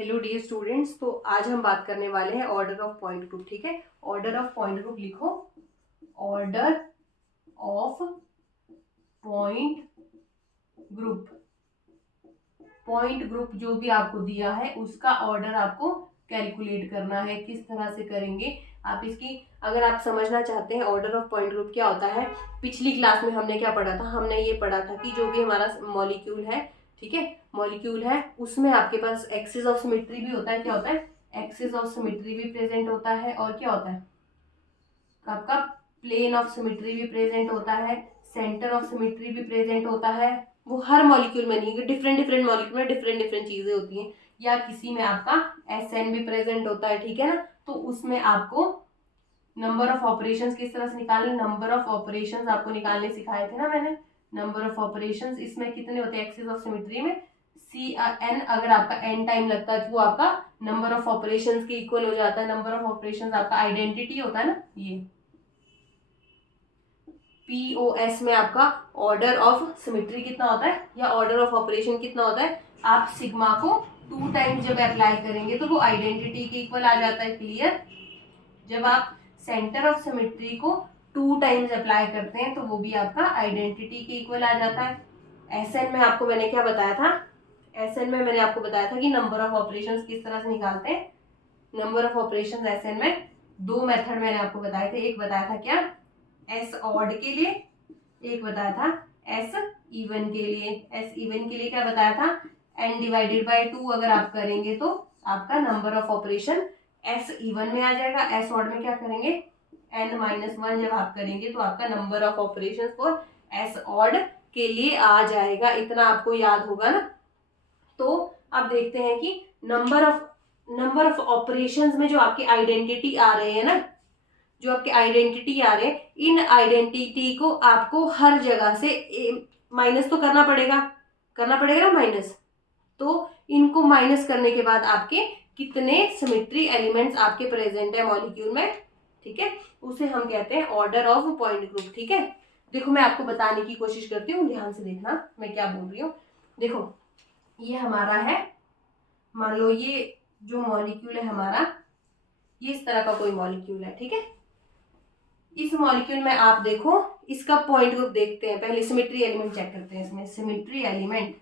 Hello dear students. तो आज हम बात करने वाले हैं ऑर्डर ऑफ पॉइंट ग्रुप। ठीक है, ऑर्डर ऑफ पॉइंट ग्रुप लिखो। Order of point group, point group जो भी आपको दिया है उसका ऑर्डर आपको कैलकुलेट करना है। किस तरह से करेंगे आप इसकी, अगर आप समझना चाहते हैं ऑर्डर ऑफ पॉइंट ग्रुप क्या होता है, पिछली क्लास में हमने क्या पढ़ा था, हमने ये पढ़ा था कि जो भी हमारा मॉलिक्यूल है, ठीक है, मॉलिक्यूल है, उसमें आपके पास एक्सिस ऑफ सिमेट्री भी होता है। क्या होता है? एक्सिस ऑफ सिमेट्री भी प्रेजेंट होता है। और क्या होता है आपका? प्लेन ऑफ सिमेट्री भी प्रेजेंट होता है, सेंटर ऑफ सिमेट्री भी प्रेजेंट होता है। वो हर मॉलिक्यूल में नहीं, डिफरेंट डिफरेंट मॉलिक्यूल में डिफरेंट डिफरेंट चीजें होती हैं। या किसी में आपका SN भी प्रेजेंट होता है, ठीक है ना। तो उसमें आपको नंबर ऑफ ऑपरेशंस किस तरह से निकालने, नंबर ऑफ ऑपरेशंस आपको निकालने सिखाए थे ना मैंने। नंबर ऑफ ऑपरेशंस इसमें कितने होते हैं एक्सिस ऑफ सिमेट्री में? CN। अगर आपका n टाइम लगता है तो वो आपका नंबर ऑफ ऑपरेशंस के इक्वल हो जाता है। नंबर ऑफ ऑपरेशंस आपका आइडेंटिटी होता है ना, ये POS में आपका ऑर्डर ऑफ सिमेट्री कितना होता है या ऑर्डर ऑफ ऑपरेशन कितना होता है। आप सिग्मा को 2 टाइम्स जब अप्लाई करेंगे तो वो आइडेंटिटी के इक्वल आ जाता है। क्लियर? जब आप सेंटर ऑफ सिमेट्री को 2 टाइम्स अप्लाई करते हैं तो वो भी आपका आइडेंटिटी के इक्वल आ जाता है। SN में आपको मैंने क्या बताया था? SN में मैंने आपको बताया था कि नंबर ऑफ ऑपरेशंस किस तरह से निकालते हैं। नंबर ऑफ ऑपरेशंस SN में 2 मेथड मैंने आपको बताए थे। एक बताया था क्या, S ऑड के लिए, एक बताया था S इवन के लिए। S इवन के लिए क्या बताया था, n डिवाइडेड बाय 2 अगर आप करेंगे तो आपका number of operation S even में आ जाएगा। S ऑड में क्या करेंगे, n-1 जब आप करेंगे तो आपका number of operation for S odd के लिए आ जाएगा। इतना आपको याद होगा ना। तो अब देखते हैं कि नंबर ऑफ ऑपरेशंस में जो आपके आइडेंटिटी आ रहे हैं ना, जो आपके आइडेंटिटी आ रहे हैं, इन आइडेंटिटी को आपको हर जगह से माइनस तो करना पड़ेगा ना माइनस। तो इनको माइनस करने के बाद आपके कितने सिमेट्री एलिमेंट्स आपके प्रेजेंट है मॉलिक्यूल में, ठीक है, उसे हम कहते हैं ऑर्डर ऑफ पॉइंट ग्रुप। ठीक है, देखो मैं आपको बताने की कोशिश करती हूँ, ध्यान से देखना मैं क्या बोल रही हूँ। देखो ये हमारा है, मान लो ये जो मॉलिक्यूल है हमारा, ये इस तरह का कोई मॉलिक्यूल है, ठीक है। इस मॉलिक्यूल में आप देखो, इसका पॉइंट ग्रुप देखते हैं पहले, सिमेट्री एलिमेंट चेक करते हैं। इसमें सिमेट्री एलिमेंट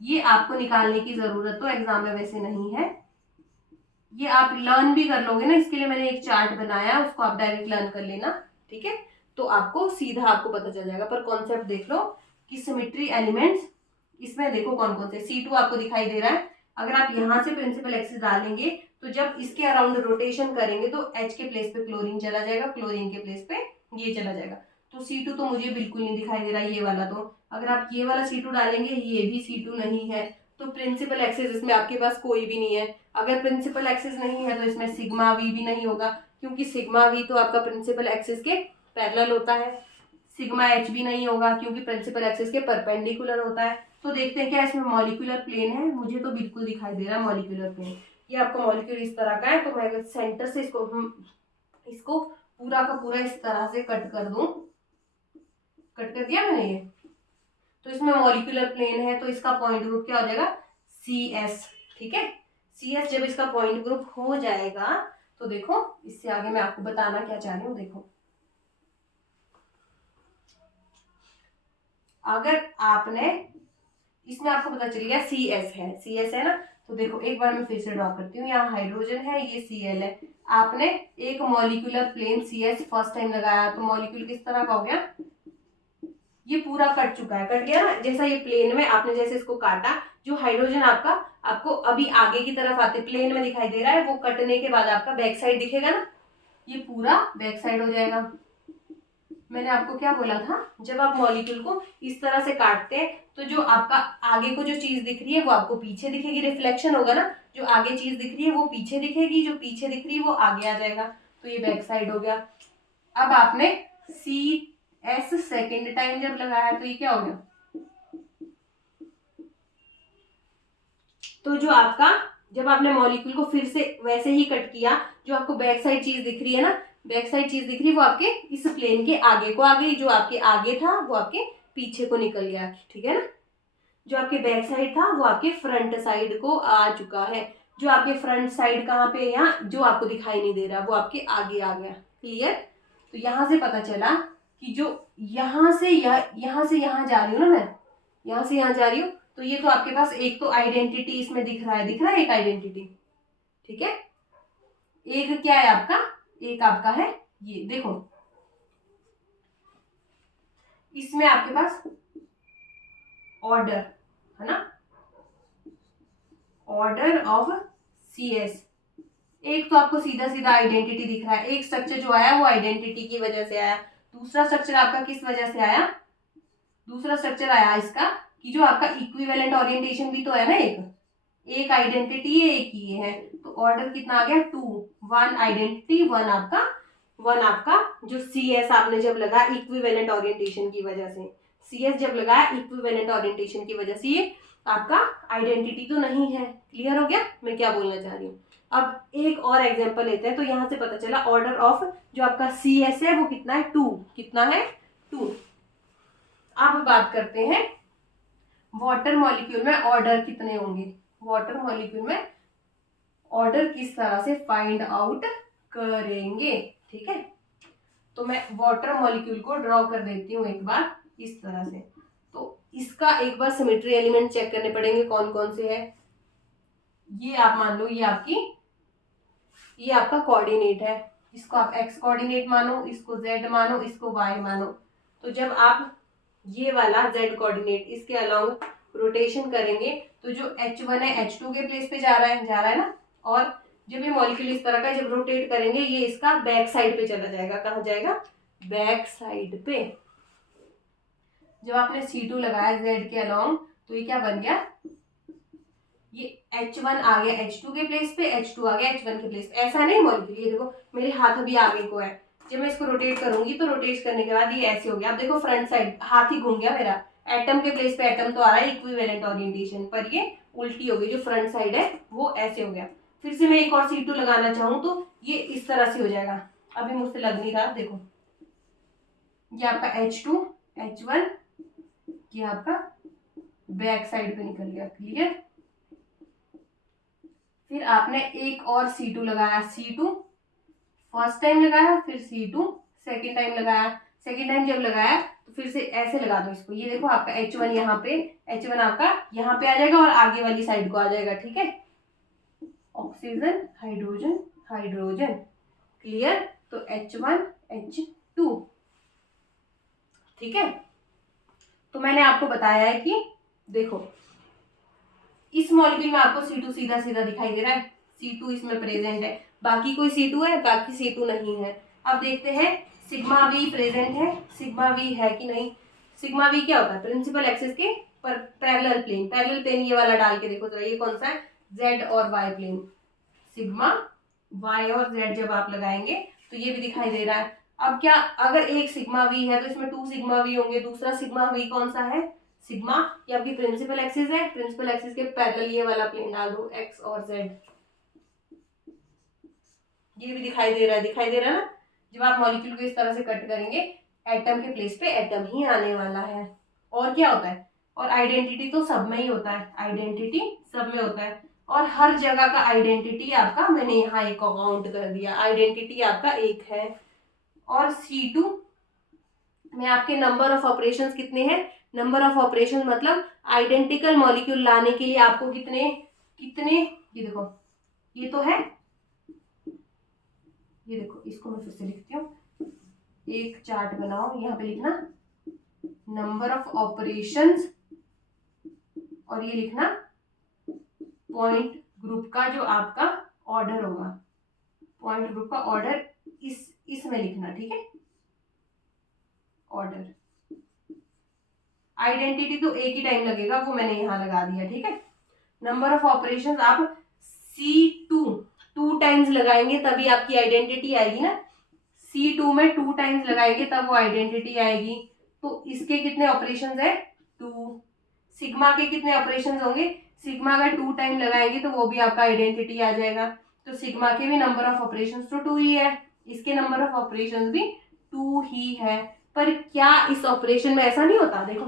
ये आपको निकालने की जरूरत तो एग्जाम में वैसे नहीं है, ये आप लर्न भी कर लोगे ना। इसके लिए मैंने एक चार्ट बनाया, उसको आप डायरेक्ट लर्न कर लेना, ठीक है, तो आपको सीधा आपको पता चल जाएगा। पर कॉन्सेप्ट देख लो कि सिमेट्री एलिमेंट्स, इसमें देखो कौन कौन से। C2 आपको दिखाई दे रहा है। अगर आप यहाँ से प्रिंसिपल एक्सिस डालेंगे तो जब इसके अराउंड रोटेशन करेंगे तो H के प्लेस पे क्लोरीन चला जाएगा, क्लोरीन के प्लेस पे ये चला जाएगा। तो C2 तो मुझे बिल्कुल नहीं दिखाई दे रहा, ये वाला। तो अगर आप ये वाला C2 डालेंगे, ये भी C2 नहीं है, तो प्रिंसिपल एक्सिस इसमें आपके पास कोई भी नहीं है। अगर प्रिंसिपल एक्सिस नहीं है तो इसमें सिग्मा वी भी नहीं होगा, क्योंकि सिग्मा वी तो आपका प्रिंसिपल एक्सिस के पैरेलल होता है। सिग्मा एच भी नहीं होगा क्योंकि प्रिंसिपल एक्सिस के परपेंडिकुलर होता है। तो देखते हैं क्या इसमें मॉलिक्यूलर प्लेन है, मुझे तो बिल्कुल दिखाई दे रहा है मॉलिक्यूलर प्लेन। ये आपका मॉलिक्यूल इस तरह का है, तो मैं अगर सेंटर से इसको पूरा का पूरा इस तरह से कट कर दूं, कट कर दिया मैंने ये, तो इसमें मॉलिक्यूलर प्लेन है, तो इसका पॉइंट ग्रुप क्या हो जाएगा, CS, ठीक है। CS जब इसका पॉइंट ग्रुप हो जाएगा तो देखो इससे आगे मैं आपको बताना क्या चाह रही हूँ। देखो अगर आपने, इसमें आपको पता चल गया CS है ना, तो देखो एक बार मैं फिर से ड्रॉ करती हूँ। यहाँ हाइड्रोजन है, ये Cl है। आपने एक molecular plane CS first time लगाया तो मॉलिक्यूल किस तरह का हो गया, ये पूरा कट चुका है, कट गया ना। जैसा ये प्लेन में आपने जैसे इसको काटा, जो हाइड्रोजन आपका आपको अभी आगे की तरफ आते प्लेन में दिखाई दे रहा है, वो कटने के बाद आपका बैक साइड दिखेगा ना, ये पूरा बैक साइड हो जाएगा। मैंने आपको क्या बोला था, जब आप मॉलिक्यूल को इस तरह से काटते हैं तो जो आपका आगे को जो चीज दिख रही है वो आपको पीछे दिखेगी, रिफ्लेक्शन होगा ना। जो आगे चीज दिख रही है वो पीछे दिखेगी, जो पीछे दिख रही है वो आगे आ जाएगा, तो ये बैक साइड हो गया। अब आपने CS सेकेंड टाइम जब लगाया तो ये क्या हो गया, तो जो आपका, जब आपने मॉलिक्यूल को फिर से वैसे ही कट किया, जो आपको बैक साइड चीज दिख रही है ना, बैक साइड चीज दिख रही है वो आपके इस प्लेन के आगे को आ गई, जो आपके आगे था वो आपके पीछे को निकल गया, ठीक है ना। जो आपके बैक साइड था वो आपके फ्रंट साइड को आ चुका है। जो आपके फ्रंट साइड कहाँ पे, यहाँ जो आपको दिखाई नहीं दे रहा वो आपके आगे आ गया। क्लियर? तो यहाँ से पता चला कि जो यहाँ से यहाँ जा रही हूँ ना मैं, यहाँ से यहाँ जा रही हूँ, तो ये तो आपके पास एक तो आइडेंटिटी इसमें दिख रहा है एक आइडेंटिटी। ठीक है, एक क्या है आपका, एक आपका है ये देखो, इसमें आपके पास ऑर्डर है ना, ऑर्डर ऑफ CS। एक तो आपको सीधा सीधा आइडेंटिटी दिख रहा है, एक स्ट्रक्चर जो आया वो आइडेंटिटी की वजह से आया। दूसरा स्ट्रक्चर आपका किस वजह से आया, दूसरा स्ट्रक्चर आया इसका कि जो आपका इक्विवेलेंट ओरिएंटेशन भी तो है ना, एक आइडेंटिटी है, एक ये है, तो ऑर्डर कितना आ गया 2, 1 आइडेंटिटी 1 आपका जो CS आपने जब लगा इक्विवेलेंट ओरिएंटेशन की वजह से, CS जब लगाया इक्विवेलेंट ओरिएंटेशन की वजह से ये आपका आइडेंटिटी तो नहीं है। क्लियर हो गया मैं क्या बोलना चाह रही हूँ? अब एक और एग्जांपल लेते हैं, तो यहाँ से पता चला ऑर्डर ऑफ जो आपका CS है वो कितना है 2, कितना है 2। अब बात करते हैं वाटर मॉलिक्यूल में ऑर्डर कितने होंगे, वाटर मॉलिक्यूल में ऑर्डर किस तरह से फाइंड आउट करेंगे। ठीक है, तो मैं वाटर मॉलिक्यूल को ड्रॉ कर देती हूँ एक बार इस तरह से। तो इसका एक बार सिमेट्री एलिमेंट चेक करने पड़ेंगे कौन कौन से है। ये आप मान लो ये आपका कोऑर्डिनेट है, इसको आप x कोऑर्डिनेट मानो, इसको z मानो, इसको y मानो। तो जब आप ये वाला z कोऑर्डिनेट इसके अलाउंग रोटेशन करेंगे तो जो H1 है H2 के प्लेस पे जा रहा है ना, और जब ये मॉलिक्यूल इस तरह का जब रोटेट करेंगे ये इसका बैक साइड पे चला जाएगा। कहाँ जाएगा? बैक साइड पे। जब आपने C2 लगाया Z के अलाउंग तो ये क्या बन गया, ये H1 आ गया H2 के प्लेस पे, H2 आ गया H1 के प्लेस पे। ऐसा नहीं मॉलिक्यूल, ये देखो मेरे हाथ अभी आगे को है, जब मैं इसको रोटेट करूंगी तो रोटेट करने के बाद ये ऐसे हो गया। अब देखो फ्रंट साइड हाथ ही घूम गया मेरा, एटम के प्लेस पे एटम तो आ रहा है इक्विवेलेंट ओरिएंटेशन पर, ये उल्टी हो गई, जो फ्रंट साइड है वो ऐसे हो गया। फिर से मैं एक और C2 लगाना चाहूँ तो ये इस तरह से हो जाएगा। अभी मुझसे लग नहीं रहा, देखो ये आपका H2 H1 ये आपका बैक साइड पे निकल गया। क्लियर? फिर आपने एक और C2 लगाया, C2 फर्स्ट टाइम लगाया, फिर C2 सेकेंड टाइम लगाया। सेकेंड टाइम जब लगाया तो फिर से ऐसे लगा दो इसको, ये देखो आपका H1 यहाँ पे, H1 आपका यहाँ पे आ जाएगा और आगे वाली साइड को आ जाएगा। ठीक है, ऑक्सीजन हाइड्रोजन हाइड्रोजन। क्लियर? तो H1 H2। ठीक है, तो मैंने आपको बताया है कि देखो इस मॉलिक्यूल में आपको C2 सीधा सीधा दिखाई दे रहा है, C2 इसमें प्रेजेंट है, बाकी कोई C2 है, बाकी C2 नहीं है। अब देखते हैं सिग्मा V प्रेजेंट है, सिग्मा V है कि नहीं। सिग्मा V क्या होता है? प्रिंसिपल एक्सिस के पर पैरेलल प्लेन ये वाला डाल के देखो जरा, ये कौन सा है? Z और Y प्लेन। सिग्मा Y और Z जब आप लगाएंगे तो ये भी दिखाई दे रहा है। अब क्या, अगर एक सिग्मा V है तो इसमें 2 सिग्मा V होंगे, दूसरा सिग्मा V कौन सा है? सिग्मा, ये आपकी प्रिंसिपल एक्सिस है, प्रिंसिपल एक्सिस के पैरेलल ये वाला प्लेन डाल दो X और Z। ये भी दिखाई दे रहा है ना। जब आप मॉलिक्यूल को इस तरह से कट करेंगे एटम के प्लेस पे एटम ही आने वाला है। और क्या होता है? और आइडेंटिटी तो सब में ही होता है, आइडेंटिटी सब में होता है, और हर जगह का आइडेंटिटी आपका मैंने यहाँ एक काउंट कर दिया, आइडेंटिटी आपका एक है। और C2 में आपके नंबर ऑफ ऑपरेशंस कितने हैं? नंबर ऑफ ऑपरेशन मतलब आइडेंटिकल मॉलिक्यूल लाने के लिए आपको कितने, ये देखो ये तो है, ये देखो इसको मैं फिर से लिखती हूँ, एक चार्ट बनाओ, यहाँ पे लिखना नंबर ऑफ ऑपरेशंस और ये लिखना पॉइंट ग्रुप का जो आपका ऑर्डर होगा, पॉइंट ग्रुप का ऑर्डर इसमें लिखना। ठीक है, ऑर्डर। आइडेंटिटी तो एक ही टाइम लगेगा, वो मैंने यहाँ लगा दिया। ठीक है, नंबर ऑफ ऑपरेशंस आप C2 2 टाइम्स लगाएंगे तभी आपकी आइडेंटिटी आएगी ना, C2 में 2 टाइम्स लगाएंगे तब वो आइडेंटिटी आएगी। तो इसके कितने ऑपरेशंस है? 2। सिग्मा के कितने ऑपरेशंस होंगे? सिग्मा का 2 टाइम लगाएंगे तो वो भी आपका आइडेंटिटी आ जाएगा। तो सिग्मा के भी नंबर ऑफ ऑपरेशंस तो 2 ही है, इसके नंबर ऑफ ऑपरेशंस भी 2 ही है। पर क्या इस ऑपरेशन में ऐसा नहीं होता? देखो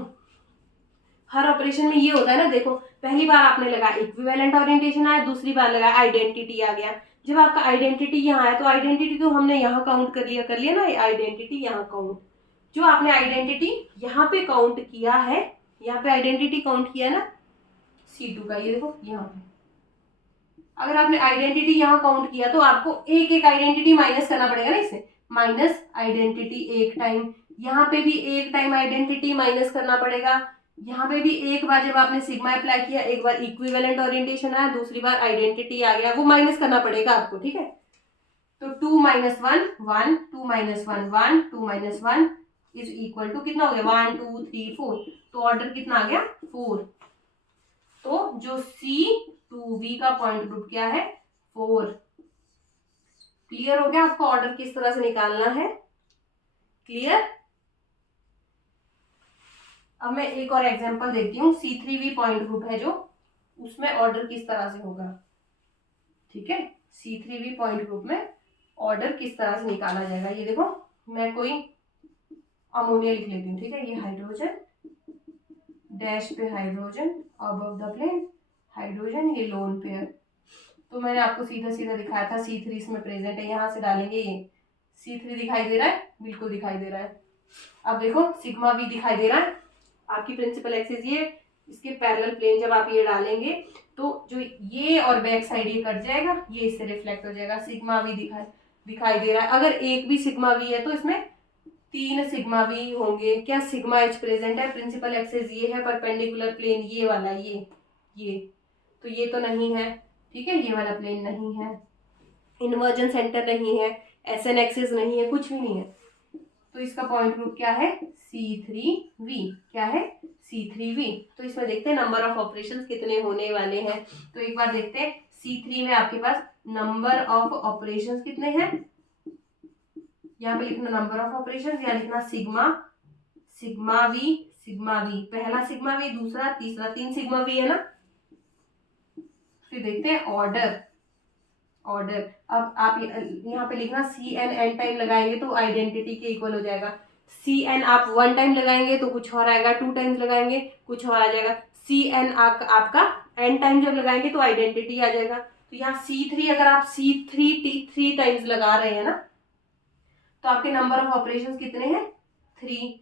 हर ऑपरेशन में ये होता है ना, देखो पहली बार आपने लगाया इक्विवेलेंट ओरिएंटेशन आया, दूसरी बार लगाया आइडेंटिटी आ गया। जब आपका आइडेंटिटी यहाँ आया तो आइडेंटिटी तो हमने यहाँ काउंट कर लिया ना, आइडेंटिटी यहाँ काउंट, जो आपने आइडेंटिटी यहाँ पे काउंट किया है, यहाँ पे आइडेंटिटी काउंट किया ना C2 का, ये देखो यहाँ पे अगर आपने आइडेंटिटी यहाँ काउंट किया तो आपको एक एक आइडेंटिटी माइनस करना पड़ेगा ना इससे, माइनस आइडेंटिटी एक टाइम, यहाँ पे भी एक टाइम आइडेंटिटी माइनस करना पड़ेगा, यहाँ पे भी एक बार जब आपने सिग्मा अप्लाई किया, एक बार इक्विवेलेंट ओरिएंटेशन आया, दूसरी बार आइडेंटिटी आ गया, वो माइनस करना पड़ेगा आपको, ठीक है। तो 2 - 1 1, 2 - 1 1, 2 - 1 इज इक्वल टू कितना हो गया 1 2 3 4, तो ऑर्डर कितना आ गया 4। तो जो C2V का पॉइंट ग्रुप क्या है 4। क्लियर हो गया आपको ऑर्डर किस तरह से निकालना है, क्लियर। अब मैं एक और एग्जांपल देती हूँ, C3V पॉइंट ग्रुप है जो, उसमें ऑर्डर किस तरह से होगा, ठीक है। C3V पॉइंट ग्रुप में ऑर्डर किस तरह से निकाला जाएगा, ये देखो मैं कोई अमोनिया लिख लेती हूँ, ठीक है। ये हाइड्रोजन, डैश पे hydrogen, above the plane hydrogen, ये लोन पेयर। तो मैंने आपको सीधा सीधा दिखाया था C3 इसमें प्रेजेंट है, यहाँ से डालेंगे ये C3 दिखाई दे रहा है, बिल्कुल दिखाई दे रहा है। अब देखो सिग्मा V दिखाई दे रहा है, आपकी प्रिंसिपल एक्सिस ये, इसके पैरेलल प्लेन जब आप ये डालेंगे तो जो ये और बैक साइड ये कट जाएगा, ये इससे रिफ्लेक्ट हो जाएगा, सिग्मा V दिखाई दे रहा है। अगर एक भी सिग्मा V है तो इसमें 3 सिग्मा V होंगे। क्या सिग्मा H प्रेजेंट है, प्रिंसिपल एक्सिस ये है, परपेंडिकुलर प्लेन ये वाला, ये तो ये तो नहीं है, ठीक है, ये वाला प्लेन नहीं है, इन्वर्जन सेंटर नहीं है, SN एक्सिस नहीं है, कुछ भी नहीं है। तो इसका पॉइंट ग्रुप क्या है C3V, क्या है C3V। तो इसमें देखते हैं नंबर ऑफ ऑपरेशंस कितने होने वाले हैं। तो एक बार देखते हैं C3 में आपके पास नंबर ऑफ ऑपरेशंस कितने हैं, यहाँ पे लिखना नंबर ऑफ ऑपरेशंस, यहाँ लिखना सिग्मा V, पहला सिग्मा V, दूसरा तीसरा, 3 सिग्मा V है ना। फिर देखते हैं ऑर्डर। अब आप यहाँ पे लिखना CN टाइम लगाएंगे तो आइडेंटिटी के इक्वल हो जाएगा। CN आप 1 टाइम लगाएंगे तो कुछ और आएगा, 2 टाइम्स लगाएंगे कुछ और आ जाएगा। CN आपका N टाइम जब लगाएंगे तो आइडेंटिटी आ जाएगा। तो यहाँ C3 अगर आप C3 टाइम्स लगा रहे हैं ना, तो आपके नंबर ऑफ ऑपरेशंस कितने हैं 3।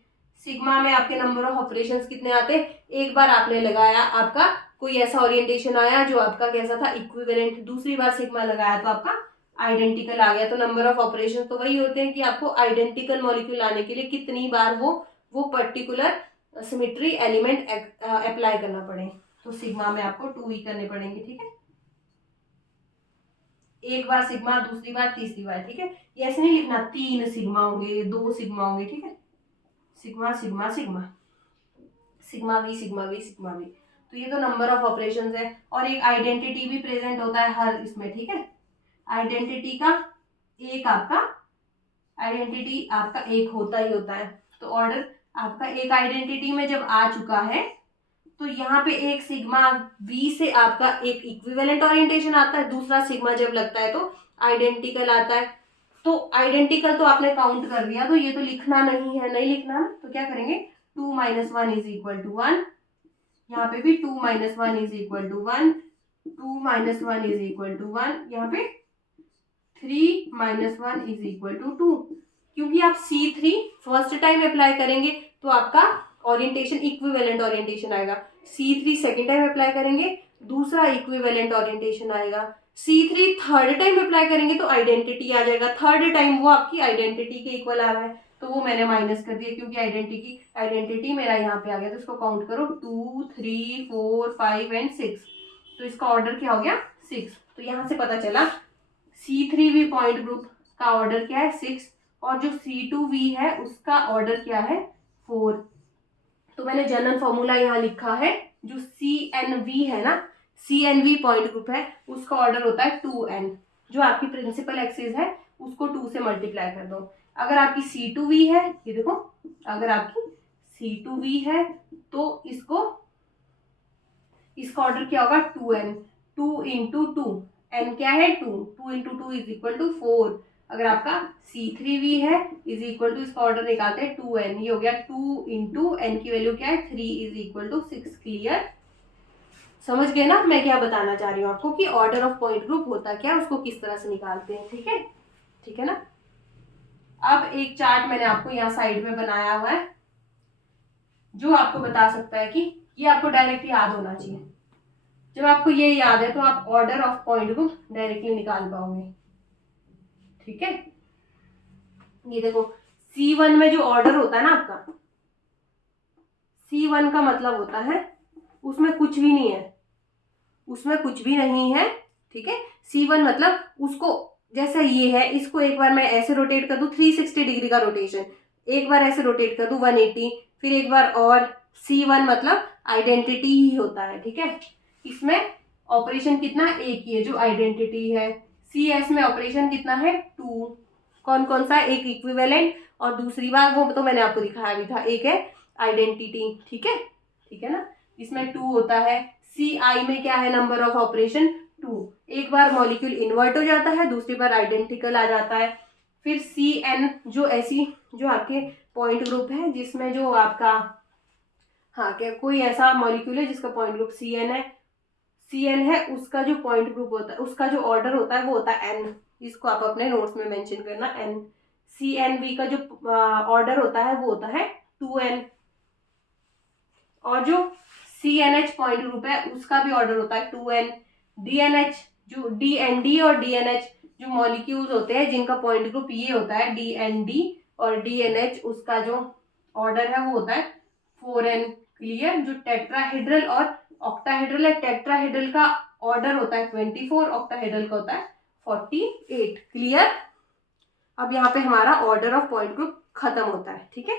सिग्मा में आपके नंबर ऑफ ऑपरेशंस कितने आते हैं, एक बार आपने लगाया, आपका कोई ऐसा ओरिएंटेशन आया जो आपका कैसा था इक्विवेलेंट, दूसरी बार सिग्मा लगाया तो आपका आइडेंटिकल आ गया। तो नंबर ऑफ ऑपरेशन तो वही होते हैं कि आपको आइडेंटिकल मॉलिक्यूल आने के लिए कितनी बार वो पर्टिकुलर सिमेट्री एलिमेंट अप्लाई करना पड़े। तो सिग्मा में आपको 2 ही करने पड़ेंगे, ठीक है, एक बार सिग्मा, दूसरी बार, तीसरी बार, ठीक है। ये ऐसे नहीं लिखना 3 सिग्मा होंगे, 2 सिग्मा होंगे, ठीक है, sigma sigma sigma, sigma V। तो ये तो नंबर ऑफ ऑपरेशंस है। और एक आइडेंटिटी भी प्रेजेंट होता है हर इसमें, ठीक है। आइडेंटिटी आपका एक होता ही होता है। तो ऑर्डर आपका एक आइडेंटिटी में जब आ चुका है तो यहाँ पे एक सिग्मा V से आपका एक इक्विवेलेंट ओरिएंटेशन आता है, दूसरा सिग्मा जब लगता है तो आइडेंटिकल आता है। तो आइडेंटिकल तो आपने काउंट कर लिया, तो ये तो लिखना नहीं है, नहीं लिखना ना, तो क्या करेंगे 2 - 1 इज इक्वल टू 1, यहाँ पे भी 2 - 1 is equal to 1, 2 - 1 is equal to 1, यहाँ पे 3 - 1 इज इक्वल टू 2। क्योंकि आप C3 फर्स्ट टाइम अप्लाई करेंगे तो आपका ओरिएंटेशन इक्विवेलेंट ओरिएंटेशन आएगा, C3 सेकेंड टाइम अप्लाई करेंगे दूसरा इक्विवेलेंट ओरिएंटेशन आएगा, C3 थर्ड टाइम अप्लाई करेंगे तो आइडेंटिटी आ जाएगा, थर्ड टाइम वो आपकी आइडेंटिटी के इक्वल आ रहा है, तो वो मैंने माइनस कर दिया क्योंकि आइडेंटिटी मेरा यहाँ पे आ गया। तो इसको काउंट करो 2 3 4 5 एंड 6, तो इसका ऑर्डर क्या हो गया 6। तो यहाँ से पता चला C3V पॉइंट ग्रुप का ऑर्डर क्या है 6, और जो C2V है उसका ऑर्डर क्या है 4। तो मैंने जनरल फॉर्मूला यहाँ लिखा है, जो CNV है ना, CNV पॉइंट ग्रुप है, उसका ऑर्डर होता है 2n। जो आपकी प्रिंसिपल एक्सिस है उसको 2 से मल्टीप्लाई कर दो। अगर आपकी C2V है, ये देखो, अगर आपकी C2V है तो इसका ऑर्डर क्या होगा 2n, 2 × 2, n क्या है 2, 2 × 2 इज इक्वल टू 4। अगर आपका C3V है इज इक्वल टू, इसका ऑर्डर निकालते हैं 2n, ये हो गया 2 इंटू n की वैल्यू क्या है 3 इज इक्वल टू 6। क्लियर? समझ गए ना मैं क्या बताना चाह रही हूँ आपको कि ऑर्डर ऑफ पॉइंट ग्रुप होता क्या है, उसको किस तरह से निकालते हैं। ठीक है, ठीक है ना। अब एक चार्ट मैंने आपको यहाँ साइड में बनाया हुआ है जो आपको बता सकता है कि ये आपको डायरेक्ट याद होना चाहिए। जब आपको ये याद है तो आप ऑर्डर ऑफ पॉइंट को डायरेक्टली निकाल पाओगे। ठीक है, ये देखो C1 में जो ऑर्डर होता है ना आपका, C1 का मतलब होता है उसमें कुछ भी नहीं है, उसमें कुछ भी नहीं है। ठीक है, C1 मतलब उसको, जैसा ये है इसको एक बार मैं ऐसे रोटेट कर दूं 360 डिग्री का रोटेशन, एक बार ऐसे रोटेट कर दूं 180, फिर एक बार और। C1 मतलब आइडेंटिटी ही होता है। ठीक है, इसमें ऑपरेशन कितना, एक ही है जो आइडेंटिटी है। CS में ऑपरेशन कितना है 2, कौन कौन सा, एक इक्विवेलेंट और दूसरी बार वो तो मैंने आपको दिखाया भी था, एक है आइडेंटिटी। ठीक है, ठीक है ना, इसमें 2 होता है। CI में क्या है, नंबर ऑफ ऑपरेशन 2, एक बार मॉलिक्यूल इन्वर्ट हो जाता है, दूसरी बार आइडेंटिकल आ जाता है। फिर CN जो ऐसी जो आपके पॉइंट ग्रुप है जिसमें जो आपका, हाँ क्या कोई ऐसा मॉलिक्यूल है जिसका पॉइंट ग्रुप CN है, उसका जो पॉइंट ग्रुप होता है, उसका जो ऑर्डर होता है वो होता है N। इसको आप अपने नोट्स में मेंशन करना N। CNV का जो ऑर्डर होता है वो होता है 2N। और जो CNH पॉइंट ग्रुप है उसका भी ऑर्डर होता है 2N। DNH जो DND और DNH जो मॉलिक्यूल्स होते हैं जिनका पॉइंट ग्रुप ये होता है DND और DNH, उसका जो ऑर्डर है वो होता है 4N। क्लियर? जो टेट्राहेड्रल और ऑक्टाहेड्रल है, टेट्राहेड्रल का ऑर्डर होता है 24, ऑक्टाहेड्रल का होता है 48। क्लियर? अब यहाँ पे हमारा ऑर्डर ऑफ पॉइंट ग्रुप खत्म होता है। ठीक है,